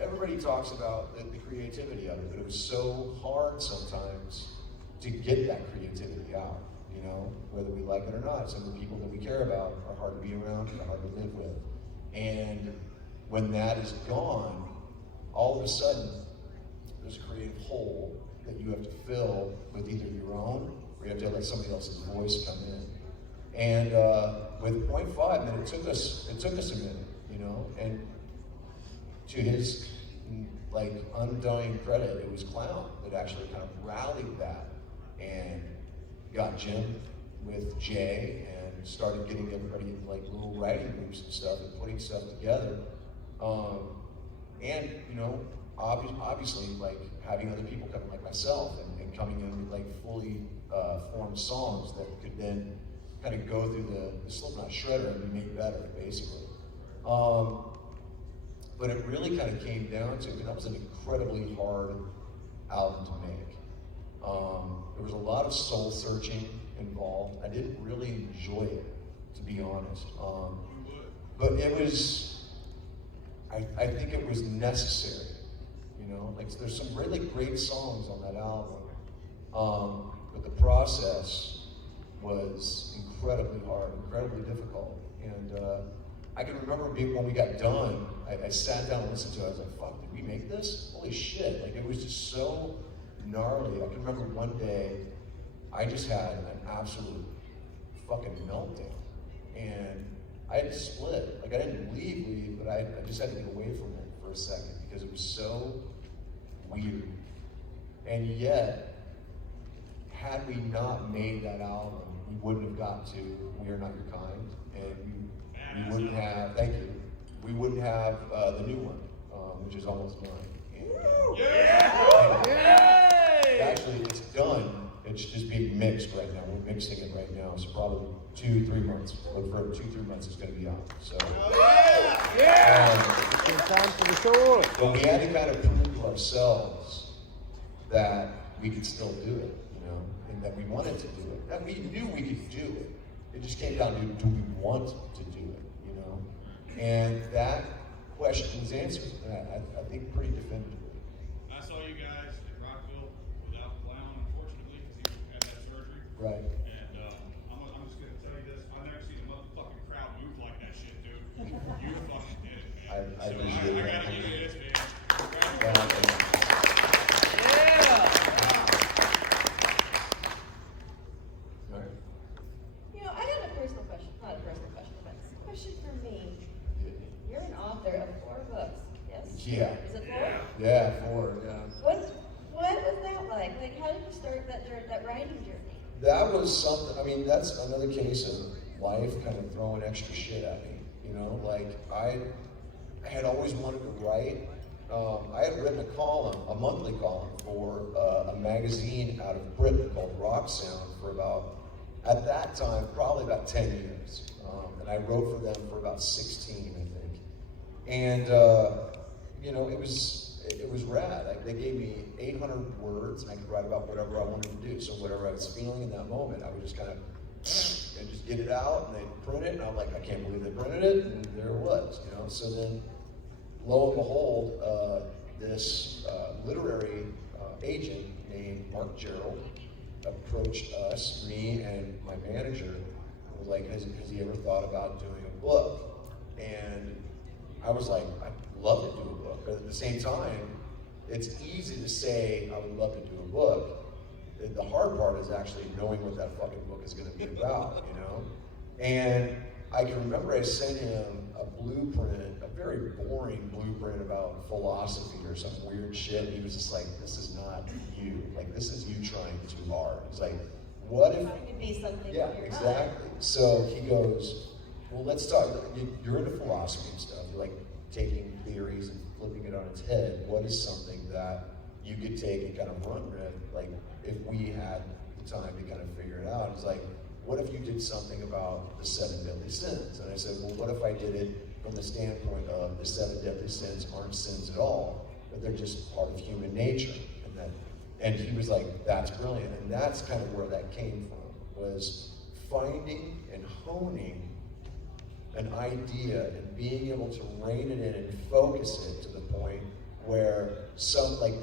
everybody talks about the creativity of it, but it was so hard sometimes to get that creativity out, you know, whether we like it or not. Some of the people that we care about are hard to be around, they're hard to live with. And when that is gone, all of a sudden, there's a creative hole that you have to fill with either your own, or you have to let somebody else's voice come in. And with Point 5, man, it took us a minute, you know. And to his like undying credit, it was Clown that actually kind of rallied that and got Jim with Jay and started getting everybody in like little writing groups and stuff and putting stuff together. And you know, obviously, like having other people come in, like myself, and coming in with like fully formed songs that could then kind of go through the Slipknot shredder and be made better, basically. But it really kind of came down to, that was an incredibly hard album to make. There was a lot of soul searching involved. I didn't really enjoy it, to be honest. But it was, I think it was necessary, you know? Like, there's some really great songs on that album, but the process was incredibly hard, incredibly difficult. And I can remember when we got done, I sat down and listened to it. I was like, fuck, did we make this? Holy shit. Like, it was just so gnarly. I can remember one day, I just had an absolute fucking meltdown. And I had to split. Like, I didn't leave, but I just had to get away from it for a second because it was so weird. And yet, had we not made that album, we wouldn't have got to We Are Not Your Kind, and we wouldn't have, thank you, we wouldn't have the new one, which is Almost Mine. And, actually, it's done. It's just being mixed right now. We're mixing it right now. So probably 2-3 months. Look for 2-3 months. It's going to be out. So. It's time for the sword. But we had to kind of prove to ourselves that we could still do it, you know, and that we wanted to do it. That we knew we could do it. It just came down to, do we want to do it, you know? And that question was answered, I think, pretty definitively. I saw you guys at Rockville without Clown, unfortunately, because he had that surgery. Right. And I'm just going to tell you this, I've never seen a motherfucking crowd move like that shit, dude. You fucking did it, man. I appreciate I that. gotta give you this, man. All right. You know, I have a personal question, not a personal question, but it's a question for me. You're an author of 4 books, yes? Yeah. Is it 4? Yeah, 4, yeah. What was that like? Like, how did you start that writing journey? That was something, I mean, that's another case of life kind of throwing extra shit at me, you know? Like, I had always wanted to write. I had written a monthly column for a magazine out of Britain called Rock Sound for about, at that time, probably about 10 years. And I wrote for them for about 16, I think. And, you know, it was rad. They gave me 800 words, and I could write about whatever I wanted to do. So whatever I was feeling in that moment, I would just kind of and just get it out, and they'd print it, and I'm like, I can't believe they printed it, and there it was, you know. So then, lo and behold, this literary agent named Mark Gerald approached us, me and my manager, was like, has he ever thought about doing a book? And I was like, I'd love to do a book, but at the same time, it's easy to say I would love to do a book, The hard part is actually knowing what that fucking book is going to be about, you know? And I can remember I sent him a blueprint, a very boring blueprint about philosophy or some weird shit. And he was just like, this is not you. Like, this is you trying too hard. It's like, what if... Trying to be something Yeah, that you're exactly. So he goes, well, let's talk. You're into philosophy and stuff. You're like taking theories and flipping it on its head. What is something that you could take and kind of run with? Like, if we had the time to kind of figure it out, it's like, what if you did something about the 7 deadly sins? And I said, well, what if I did it from the standpoint of the 7 deadly sins aren't sins at all, but they're just part of human nature? And he was like, that's brilliant. And that's kind of where that came from, was finding and honing an idea and being able to rein it in and focus it to the point where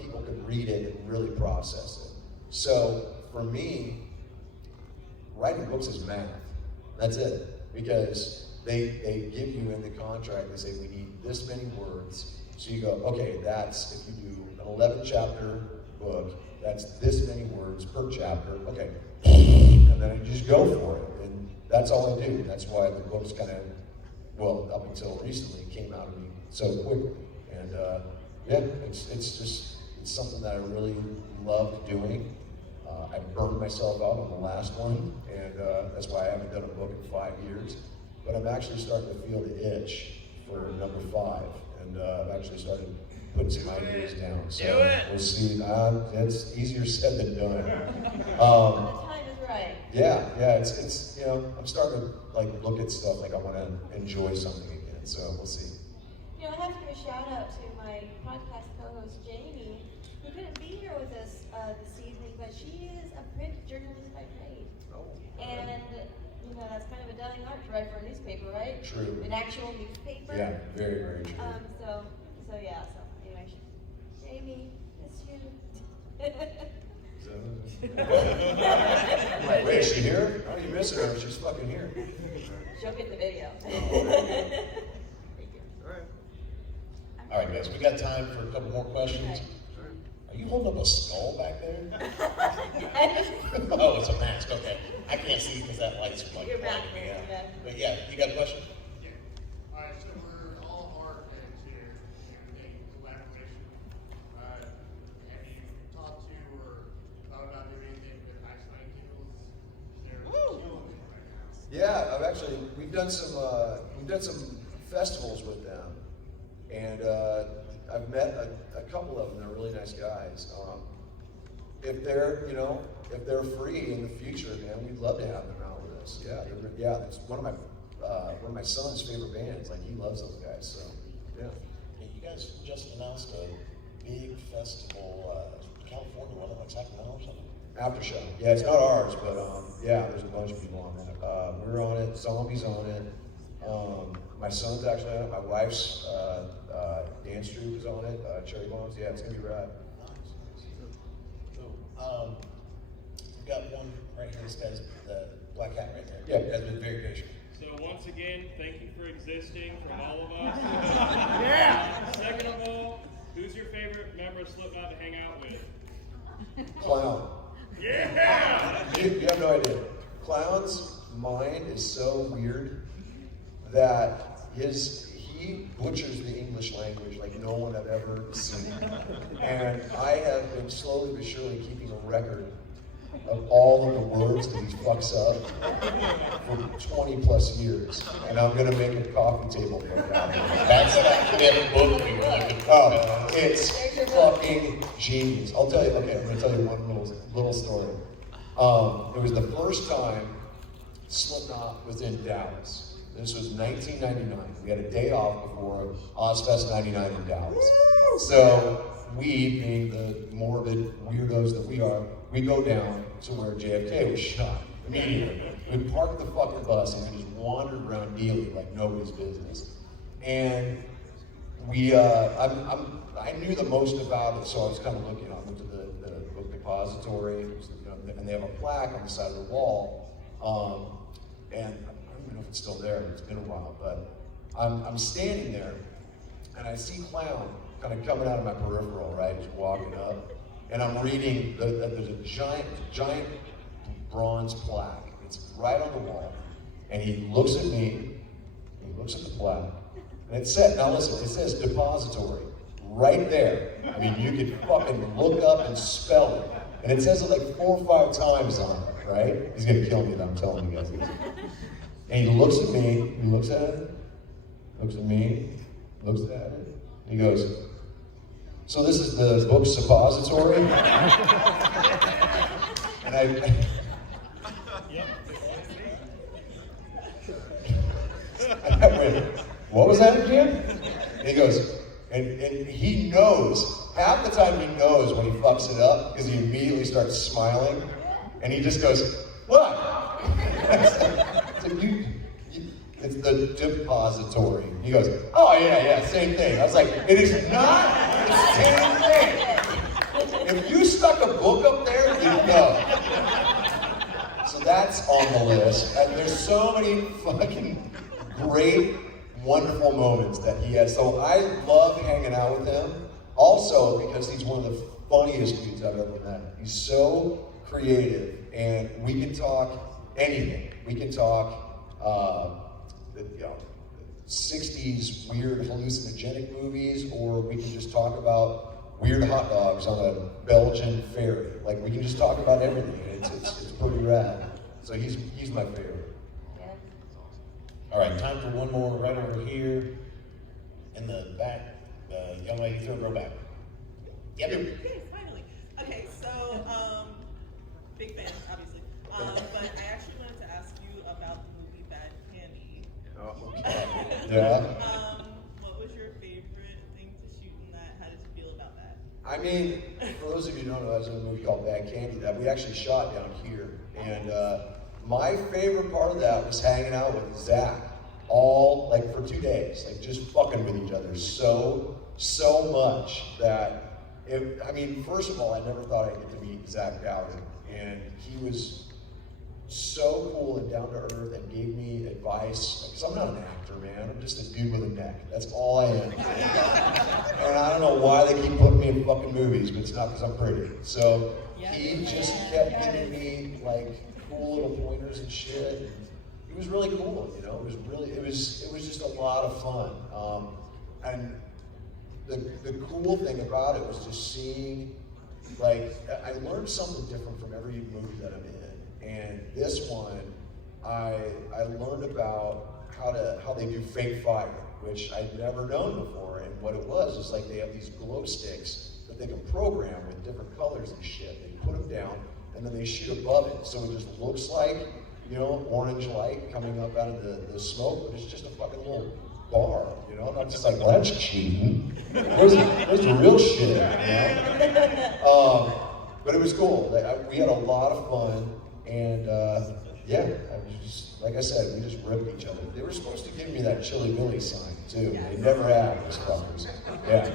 people could read it and really process it. So for me, writing books is math. That's it. Because they give you in the contract, they say we need this many words. So you go, okay, that's, if you do an 11 chapter book, that's this many words per chapter, okay. And then I just go for it. And that's all I do. That's why the book's kind of, well, up until recently, came out of me so quickly. And yeah, it's something that I really loved doing. I burned myself out on the last one, and that's why I haven't done a book in 5 years. But I'm actually starting to feel the itch for number 5, and I've actually started putting some ideas down. So we'll see. It's easier said than done. The time is right. Yeah, it's you know, I'm starting to like look at stuff like I want to enjoy something again. So we'll see. You know, I have to give a shout out to my podcast co-host Jamie, who couldn't be here with us this evening, but she is a print journalist by trade. And you know, that's kind of a dying art to write for a newspaper, right? True. An actual newspaper. Yeah, very, very true. So anyway, Jamie, miss you. Wait, is she here? How do you miss her? She's fucking here. She'll get the video. All right, guys, we got time for a couple more questions. Are you holding up a skull back there? Oh, it's a mask. Okay, I can't see because that light's like You're blinding back me there, out. yeah. But yeah, you got a question? Yeah. Alright, so we're all art fans here and collaboration. Have you talked to or thought about doing anything with Iceland Kingdoms? They're killing it right now. Yeah, we've done some festivals with them, and I've met a couple of them. They're really nice guys. If they're free in the future, man, we'd love to have them out with us. Yeah, it's one of my son's favorite bands. Like, he loves those guys. So yeah. Yeah, you guys just announced a big festival, California, wasn't it, like Sacramento or something? Aftershow. Yeah, it's not ours, but yeah, there's a bunch of people on that. We're on it. Zombie's on it. My son's actually on it. My wife's dance troupe is on it. Cherry Bombs. Yeah, it's gonna be rad. So, we've got one right here. This guy's the black hat right there. Yeah. You guys been very patient. So once again, thank you for existing from all of us. Yeah. Second of all, who's your favorite member of Slipknot to hang out with? Clown. Yeah! You have no idea. Clown's mind is so weird that he butchers the English language like no one I've ever seen. And I have been slowly but surely keeping a record of all of the words that he fucks up for 20 plus years. And I'm gonna make a coffee table book out of it. That's actually a book we were looking for. Oh, it's fucking genius. I'll tell you, okay, I'm gonna tell you one little story. It was the first time Slipknot was in Dallas. This was 1999. We had a day off before Ozfest 99 in Dallas. So we, being the morbid weirdos that we are, we go down to where JFK was shot immediately. We parked the fucking bus and we just wandered around Neely like nobody's business. And we, I knew the most about it, so I was kind of looking. I went to the book depository, and they have a plaque on the side of the wall. And I don't even know if it's still there. It's been a while, but I'm standing there, and I see Clown kind of coming out of my peripheral, right, just walking up, and I'm reading, there's a giant bronze plaque. It's right on the wall. And he looks at me, he looks at the plaque, and it said, now listen, it says depository right there. I mean, you could fucking look up and spell it. And it says it like 4 or 5 times on it, right? He's gonna kill me that I'm telling you guys this. And he looks at me, he looks at it, looks at me, looks at it, and he goes, so this is the book Suppository? And I went, what was that again? And he goes, and he knows, half the time he knows when he fucks it up, because he immediately starts smiling, and he just goes, what? It's the depository. He goes, oh yeah, same thing. I was like, it is not the same thing. If you stuck a book up there, you'd know. So that's on the list. And there's so many fucking great, wonderful moments that he has. So I love hanging out with him. Also, because he's one of the funniest dudes I've ever met. He's so creative, and we can talk anything. We can talk, 60s weird hallucinogenic movies, or we can just talk about weird hot dogs on a Belgian ferry. Like, we can just talk about everything. It's pretty rad. So he's my favorite. Yeah. All right, time for one more right over here in the back. Young lady, throw girl back. Yep. Okay, finally. Okay, so, big fan, obviously. But I actually wanted to ask you about the movie Bad Candy. Oh, okay. Yeah. What was your favorite thing to shoot in that? How did you feel about that? I mean, for those of you who don't know, I was in a movie called Bad Candy that we actually shot down here. And my favorite part of that was hanging out with Zach all, like, for 2 days, like, just fucking with each other so much that, first of all, I never thought I'd get to meet Zach Dowden. And he was so cool and down to earth and gave me advice, because I'm not an actor, man. I'm just a dude with a neck. That's all I am. And I don't know why they keep putting me in fucking movies, but it's not because I'm pretty. So he just kept giving me, like, cool little pointers and shit. And it was really cool, you know. It was just a lot of fun. And the cool thing about it was just seeing, like, I learned something different from every movie that I'm in. And this one, I learned about how they do fake fire, which I'd never known before. And what it was is, like, they have these glow sticks that they can program with different colors and shit. They put them down, and then they shoot above it, so it just looks like, you know, orange light coming up out of the smoke, but it's just a fucking little bar, you know? And I'm just like, well, that's cheating. Where's the real shit, you know? But it was cool. We had a lot of fun, and like I said, we just ripped each other. They were supposed to give me that Chili Willy sign, too. They never have, those fuckers. Yeah.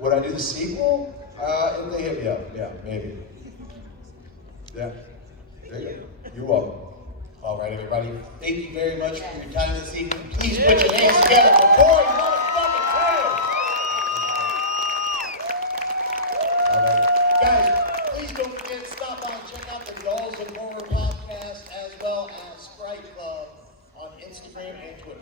Would I do the sequel? If they hit me up, yeah, maybe. Yeah. There you go. You're welcome. All right, everybody. Thank you very much for your time this evening. Please put your hands together for Corey motherfucking Taylor. All right. Guys, please don't forget to stop by and check out the Dolls of Horror podcast, as well as Sprite Club on Instagram and Twitter.